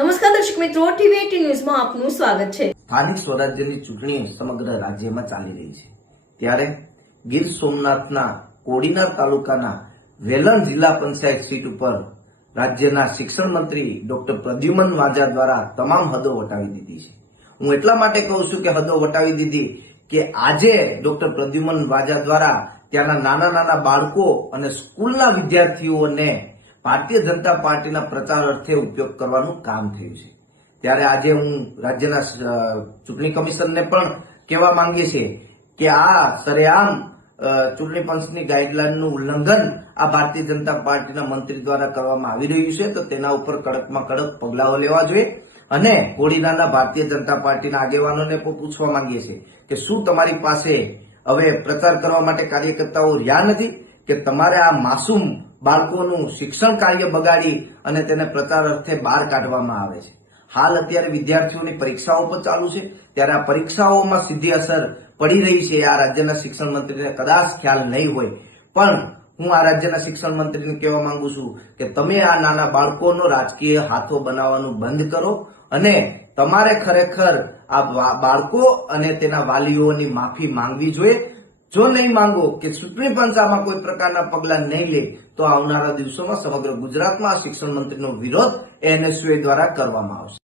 નમસ્કાર દર્શક મિત્રો, ટીવી18 ન્યૂઝમાં આપનું સ્વાગત છે। સ્થાનિક સ્વરાજ્યની ચૂંટણી સમગ્ર રાજ્યમાં ચાલી રહી છે, ત્યારે ગીર સોમનાથના કોડીનાર તાલુકાના વેલણ જિલ્લા પંચાયત સીટ ઉપર રાજ્યના શિક્ષણ મંત્રી ડોક્ટર પ્રદ્યુમન વાજા દ્વારા તમામ હદો વટાવી દીધી છે। હું એટલા માટે કહું છું કે હદો વટાવી દીધી કે આજે ડોક્ટર પ્રદ્યુમન વાજા દ્વારા ત્યાંના નાના નાના બાળકો અને સ્કૂલના વિદ્યાર્થીઓને ભારતીય જનતા પાર્ટીના પ્રચાર અર્થે ઉપયોગ કરવાનું કામ થયું છે। ત્યારે આજે હું રાજ્યના ચૂંટણી કમિશનને પણ કહેવા માંગીએ છીએ કે આ સરેઆમ ચૂંટણી પંચની ગાઈડલાઈનનું ઉલ્લંઘન આ ભારતીય જનતા પાર્ટીના મંત્રી દ્વારા કરવામાં આવી રહ્યું છે, તો તેના ઉપર કડકમાં કડક પગલાઓ લેવા જોઈએ। અને કોડીનારના ભારતીય જનતા પાર્ટીના આગેવાનોને પણ પૂછવા માંગીએ છીએ કે શું તમારી પાસે હવે પ્રચાર કરવા માટે કાર્યકર્તાઓ રહ્યા નથી કે તમારે આ માસૂમ બાળકોનું શિક્ષણ કાર્ય બગાડી અને તેને પ્રચાર અર્થે બહાર કાઢવામાં આવે છે। હાલ અત્યારે વિદ્યાર્થીઓની પરીક્ષાઓ પણ ચાલુ છે, ત્યારે આ પરીક્ષાઓમાં સીધી અસર પડી રહી છે। આ રાજ્યના શિક્ષણ મંત્રીને કદાચ ખ્યાલ નહીં હોય, પણ હું આ રાજ્યના શિક્ષણ મંત્રીને કહેવા માંગુ છું કે તમે આ નાના બાળકોનો રાજકીય હાથો બનાવવાનું બંધ કરો અને તમારે ખરેખર આ બાળકો અને તેના વાલીઓની માફી માંગવી જોઈએ। જો નહીં માંગો કે ચૂંટણી પંચ આમાં કોઈ પ્રકારના પગલા નહીં લે તો આવનારા દિવસોમાં સમગ્ર ગુજરાતમાં શિક્ષણ મંત્રીનો વિરોધ એનએસયુઆઈ દ્વારા કરવામાં આવશે।